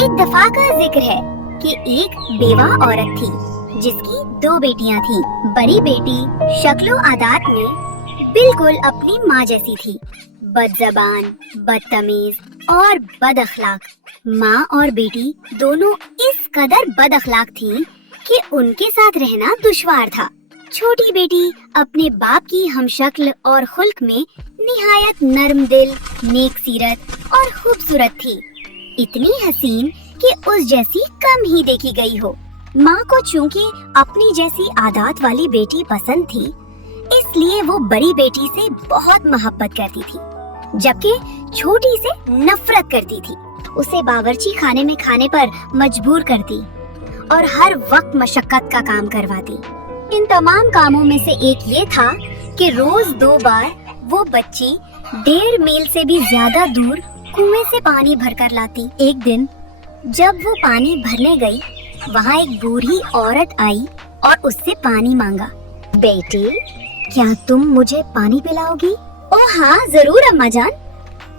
एक दफा का जिक्र है कि एक बेवा औरत थी जिसकी 2 बेटियां थीं। बड़ी बेटी शक्लो आदात में बिल्कुल अपनी माँ जैसी थी, बदजबान, बदतमीज और बद अखलाक। माँ और बेटी दोनों इस कदर बद अखलाक थीं कि उनके साथ रहना दुश्वार था। छोटी बेटी अपने बाप की हमशक्ल और खुल्क में निहायत नर्म दिल, नेक सीरत और खूबसूरत थी, इतनी हसीन कि उस जैसी कम ही देखी गई हो। माँ को चूंकि अपनी जैसी आदत वाली बेटी पसंद थी, इसलिए वो बड़ी बेटी से बहुत मोहब्बत करती थी, जबकि छोटी से नफरत करती थी। उसे बावर्ची खाने में खाने पर मजबूर करती और हर वक्त मशक्कत का काम करवाती। इन तमाम कामों में से एक ये था कि रोज 2 बार वो बच्ची 1.5 मील से भी ज्यादा दूर कुएं से पानी भरकर लाती। एक दिन जब वो पानी भरने गई, वहाँ एक बूढ़ी औरत आई और उससे पानी मांगा। बेटी, क्या तुम मुझे पानी पिलाओगी? ओह हाँ, जरूर अम्मा जान।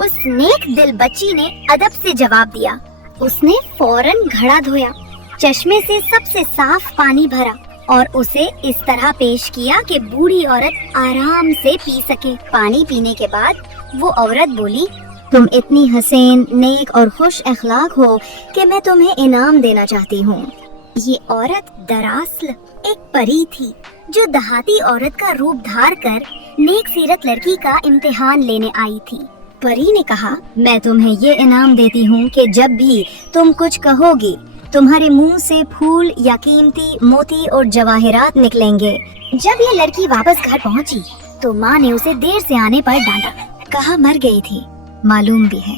उस नेक दिल बच्ची ने अदब से जवाब दिया। उसने फौरन घड़ा धोया, चश्मे से सबसे साफ पानी भरा और उसे इस तरह पेश किया कि बूढ़ी औरत आराम से पी सके। पानी पीने के बाद वो औरत बोली, तुम इतनी हसीन, नेक और खुश अखलाक हो कि मैं तुम्हें इनाम देना चाहती हूँ। ये औरत दरअसल एक परी थी जो देहाती औरत का रूप धार कर नेक सीरत लड़की का इम्तिहान लेने आई थी। परी ने कहा, मैं तुम्हें ये इनाम देती हूँ कि जब भी तुम कुछ कहोगी, तुम्हारे मुंह से फूल या कीमती मोती और जवाहरात निकलेंगे। जब ये लड़की वापस घर पहुँची तो माँ ने उसे देर से आने पर डांटा। कहा मर गई थी, मालूम भी है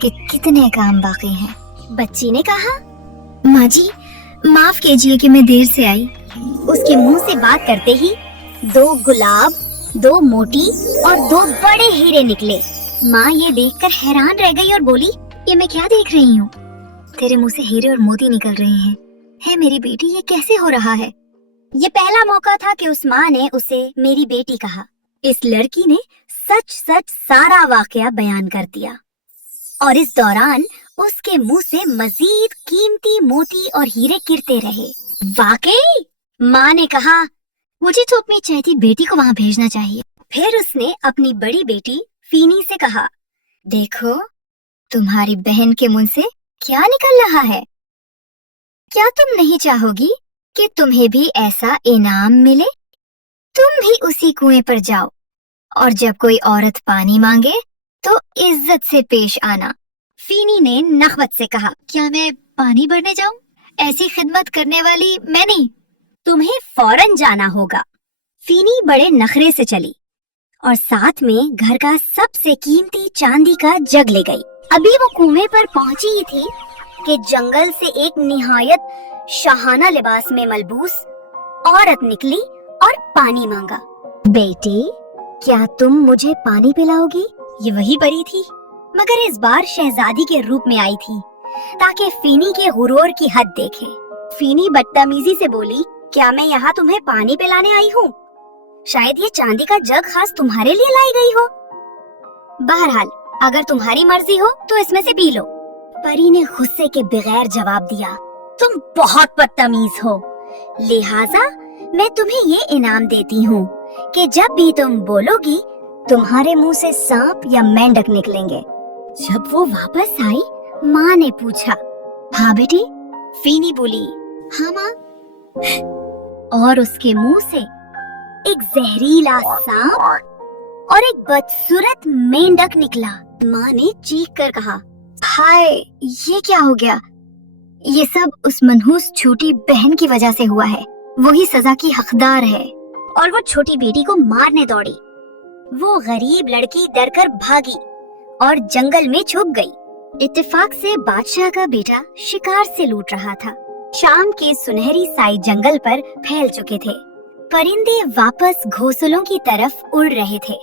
कि कितने काम बाकी हैं। बच्ची ने कहा, माँ जी माफ कीजिए कि मैं देर से आई। उसके मुंह से बात करते ही 2 गुलाब, 2 मोती और 2 बड़े हीरे निकले। माँ ये देखकर हैरान रह गई और बोली, ये मैं क्या देख रही हूँ? तेरे मुंह से हीरे और मोती निकल रहे हैं। है मेरी बेटी, ये कैसे हो रहा है? ये पहला मौका था कि उस माँ ने उसे मेरी बेटी कहा। इस लड़की ने सच सच सारा वाकया बयान कर दिया और इस दौरान उसके मुंह से मजीद कीमती मोती और हीरे गिरते रहे। वाकई? माँ ने कहा, मुझे तो अपनी चहती बेटी को वहाँ भेजना चाहिए। फिर उसने अपनी बड़ी बेटी फीनी से कहा, देखो तुम्हारी बहन के मुंह से क्या निकल रहा है। क्या तुम नहीं चाहोगी कि तुम्हें भी ऐसा इनाम मिले? तुम भी उसी कुएं पर जाओ और जब कोई औरत पानी मांगे तो इज्जत से पेश आना। फीनी ने नखवत से कहा, क्या मैं पानी भरने जाऊं? ऐसी खिदमत करने वाली मैं नहीं, तुम्हें फौरन जाना होगा। फीनी बड़े नखरे से चली और साथ में घर का सबसे कीमती चांदी का जग ले गई। अभी वो कुएं पर पहुंची ही थी कि जंगल से एक निहायत शाहाना लिबास में मलबूस औरत निकली और पानी मांगा। बेटी, क्या तुम मुझे पानी पिलाओगी? ये वही परी थी, मगर इस बार शहजादी के रूप में आई थी ताकि फीनी के गुरूर की हद देखे। फीनी बदतमीजी से बोली, क्या मैं यहाँ तुम्हें पानी पिलाने आई हूँ? शायद ये चांदी का जग खास तुम्हारे लिए लाई गई हो। बहरहाल अगर तुम्हारी मर्जी हो तो इसमें से पी लो। परी ने गुस्से के बगैर जवाब दिया, तुम बहुत बदतमीज हो, लिहाजा मैं तुम्हें ये इनाम देती हूँ कि जब भी तुम बोलोगी तुम्हारे मुंह से सांप या मेंढक निकलेंगे। जब वो वापस आई, माँ ने पूछा, हाँ बेटी? फीनी बोली, हाँ माँ। और उसके मुंह से एक जहरीला सांप और एक बदसूरत मेंढक निकला। माँ ने चीख कर कहा, हाय, ये क्या हो गया? ये सब उस मनहूस छोटी बहन की वजह से हुआ है। वही सजा की हकदार है। और वो छोटी बेटी को मारने दौड़ी। वो गरीब लड़की डरकर भागी और जंगल में छुप गई। इत्तेफाक से बादशाह का बेटा शिकार से लौट रहा था। शाम के सुनहरी साई जंगल पर फैल चुके थे। परिंदे वापस घोंसलों की तरफ उड़ रहे थे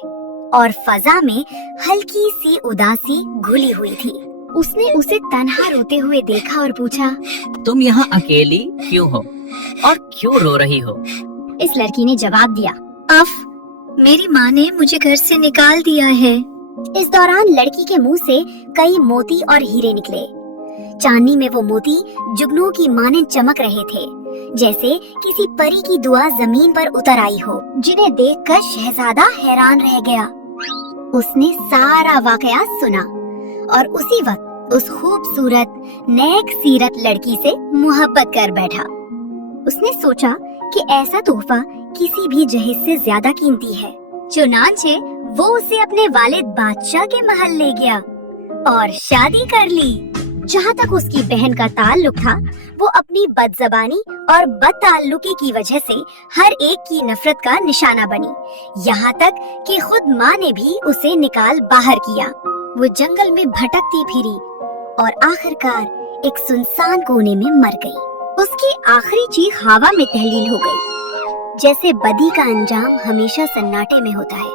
और फजा में हल्की सी उदासी घुली हुई थी। उसने उसे तन्हा रोते हुए देखा और पूछा, तुम यहाँ अकेली क्यों हो और क्यों रो रही हो? इस लड़की ने जवाब दिया, अफ, मेरी माँ ने मुझे घर से निकाल दिया है। इस दौरान लड़की के मुंह से कई मोती और हीरे निकले। चांदनी में वो मोती जुगनू की माने चमक रहे थे, जैसे किसी परी की दुआ जमीन पर उतर आई हो, जिन्हें देखकर शहजादा हैरान रह गया। उसने सारा वाकया सुना और उसी वक्त उस खूबसूरत नेक सीरत लड़की से मोहब्बत कर बैठा। उसने सोचा कि ऐसा तोहफा किसी भी जहेज से ज्यादा कीमती है। चुनांचे वो उसे अपने वालिद बादशाह के महल ले गया और शादी कर ली। जहाँ तक उसकी बहन का ताल्लुक था, वो अपनी बदजबानी और बदताल्लुकी की वजह से हर एक की नफरत का निशाना बनी, यहाँ तक कि खुद माँ ने भी उसे निकाल बाहर किया। वो जंगल में भटकती फिरी और आखिरकार एक सुनसान कोने में मर गई। उसकी आखिरी चीख हवा में तहलील हो गई। जैसे बदी का अंजाम हमेशा सन्नाटे में होता है।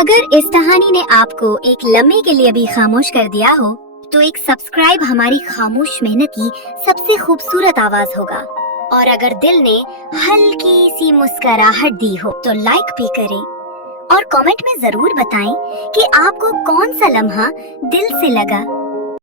अगर इस कहानी ने आपको एक लम्हे के लिए भी खामोश कर दिया हो, तो एक सब्सक्राइब हमारी खामोश मेहनत की सबसे खूबसूरत आवाज होगा। और अगर दिल ने हल्की सी मुस्कुराहट दी हो, तो लाइक भी करें और कमेंट में जरूर बताएं कि आपको कौन सा लम्हा दिल से लगा।